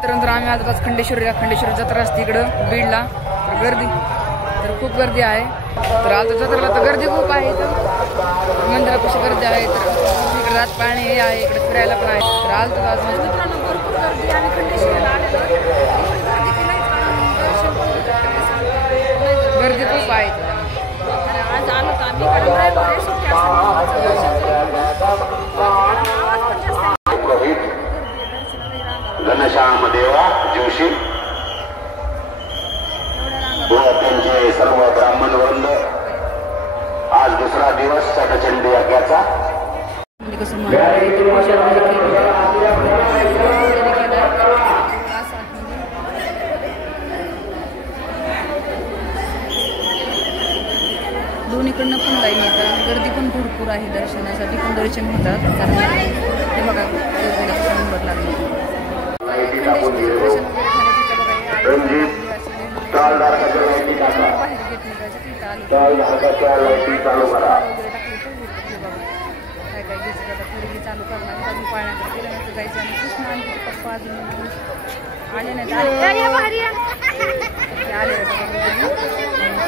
त्यानंतर आम्ही आता खंडेश्वर जत्रा असते इकडं बीडला, तर गर्दी तर खूप गर्दी आहे. तर आता जत्रेला तर गर्दी खूप आहे, तर मंदिरापाशी गर्दी आहे. तर इकडे रात पाणी हे आहे, इकडे फिरायला पण आहे. तर आलं तर आज मित्रांनो भरपूर गर्दी. आम्ही खंडेश्वरला आलेलो, गर्दी खूप आहे. आज आलो तर आम्ही घनश्याम देवा जोशी व त्यांचे सर्व ब्राह्मण वृंद आज दुसरा दिवस चटचंडी यज्ञाचा. दोन्हीकडनं पण लाईन येतात, गर्दी पण भरपूर आहे. दर्शनासाठी पण दर्शन होतात. कारण हे बघा नंबर लागले. चालू करणार पाळण्याकडे गेल्यानंतर जायचं आणि कृष्ण आणि पप्पा अजून आले नाहीत. आले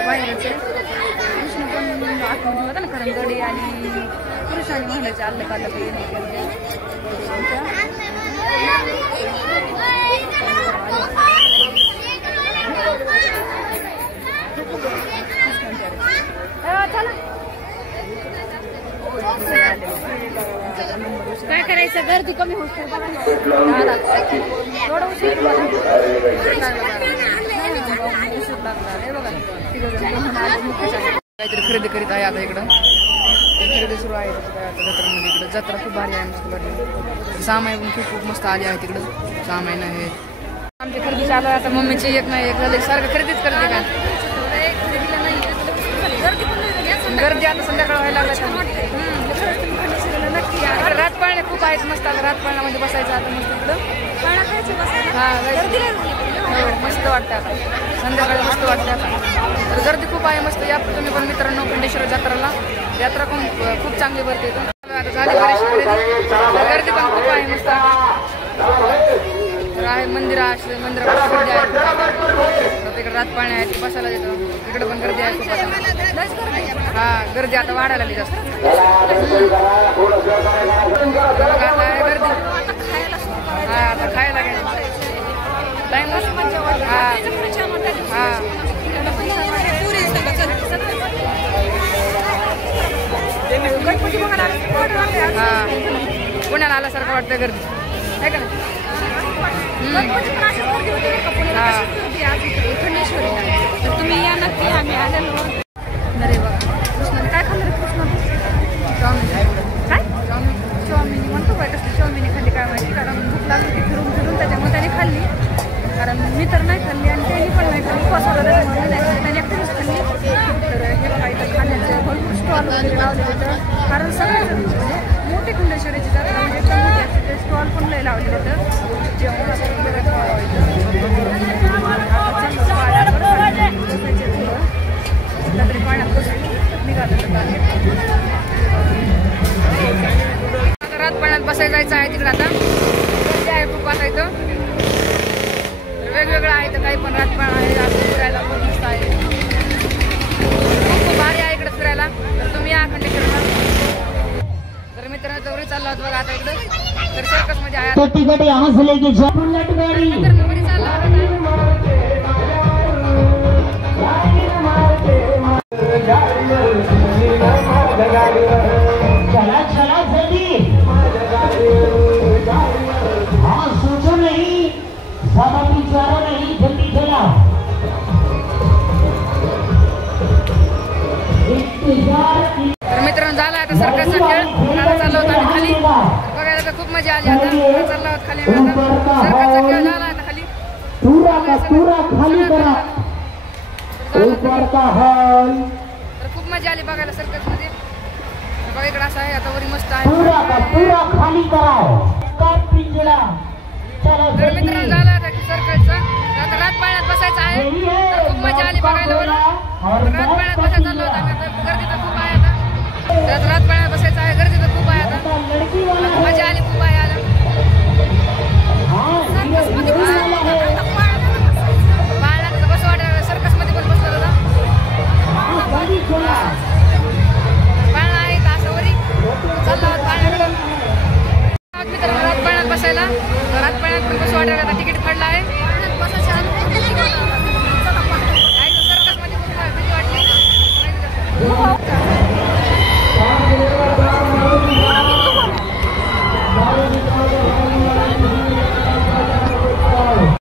बाहेरच कृष्ण पण आतमध्ये होता ना करंगडी आणि पुरुष आणि महिलाचे आलं काढलं काय करायचं, गर्दी कमी होते. काहीतरी खरेदी करीत आहे आता इकडं, खरेदी सुरू आहे जत्रेमध्ये. इकडं जत्रा खूप भारी आहे, मस्त वाटली. सामान पण खूप मस्त आली आहे तिकडं. सामान आहे आमची खरेदी चालू आहे आता. मम्मीची एक नाही एक झाली, सारखं खरेदीच करते का. गर्दी आता संध्याकाळ व्हायला लागला. रात पाळणे खूप आहेत मस्त. आता रात पाळण्यामध्ये बसायचं आता मस्त इकडं. हा हो मस्त वाटतं आता, संध्याकाळी मस्त वाटतं आता. तर गर्दी खूप आहे मस्त. या तुम्ही पण मित्रांनो खंडेश्वर जत्राला. यात्रा पण खूप चांगली भरते. आता झाली बरीचशी खरेदी, गर्दी पण खूप आहे मस्त. आहे मंदिरापाशी गर्दी आहे. तिकडे रात पाणी आहे, ते बसायला देतो. इकडे पण गर्दी आहे खूप आता. हा गर्दी आता वाढायला लागली जास्त. आता आहे गर्दी. हा आता खायला गेलं टाइम. हा हा हा पुण्याला आल्यासारखं वाटतं गर्दी आहे का नाही. तर तुम्ही या नक्की. आम्ही आलेलो. अरे बघा कृष्ण काय खाल्लं रे कृष्ण? चाऊमिन. काय चाऊमिन म्हणतो काय, कसली चाऊमिन खाल्ली काय माहिती. कारण भूक लागली की फिरून फिरून त्याच्यामुळे त्याने खाल्ली. कारण मी तर नाही खाल्ली आणि त्यांनी पण नाही खाल्ली. उपवासाला म्हणून नाही खाल्ली, त्याने एकटीच खाल्ली. तर हे बघा इथं खाण्याचे भरपूर स्टॉल वगैरे लावले होतं. कारण सगळे म्हणजे मोठी खंडेश्वरीची जत्रा म्हणजे स्टॉल पण लय लावले होतं. जेवणाचं वगैरे तरी पाण्यात निघालं. रात पाण्यात बसायला जायचं आहे तिकडं. आता गर्दी आहे खूप आता इथं. वेगवेगळं आहे तर काही पण रात पाण आहे. फिरायला खूप मस्त आहे, खूप भारी आहे इकडे फिरायला. तर तुम्ही या खंडेश्वरला. तर मित्रांनो चौरी चालला होता बघा आता इकडं. तर सर्कस मध्ये आहे चला चला जल्दी. हाँ सोचो नहीं, ज्यादा विचारो नहीं, जल्दी चला. तर मित्रांनो झाला आता सर्कसचा खेळ. आता चाललो होता आम्ही खाली. बघायला तर खूप मजा आली. आता चाललो होत खाली. सर्कसचा खेळ झाला आता खाली. पूरा का पूरा खाली करा. ऊपर का हॉल. तर खूप मजा आली बघायला सर्कस मध्ये. बघा इकडे असं आहे आता. वरी मस्त आहे. पूरा का पूरा खाली कराओ. पिंजरा तर मित्रांनो झालं आता सर्कलचं आता रात पाळण्यात बसायचं आहे तर खूप मजा आली बघायला मला रात पाळण्यात बसायला चाललो होता आम्ही आता गर्दी तर खूप आहे आता रात पाळण्यात बसायचं आहे गर्दी तर खूप आहे आता मजा आली खूप आहे आला पाळण्यात बसं वाटत सर्कसमध्ये पण बसलो होता पाळणा आहे का असं वरी चाललो आहोत पाळण्याकडं मित्रांनो रात पाळण्यात बसायला रात पाळण्यात पण बसं वाटायला आता तिकीट काढलं आहे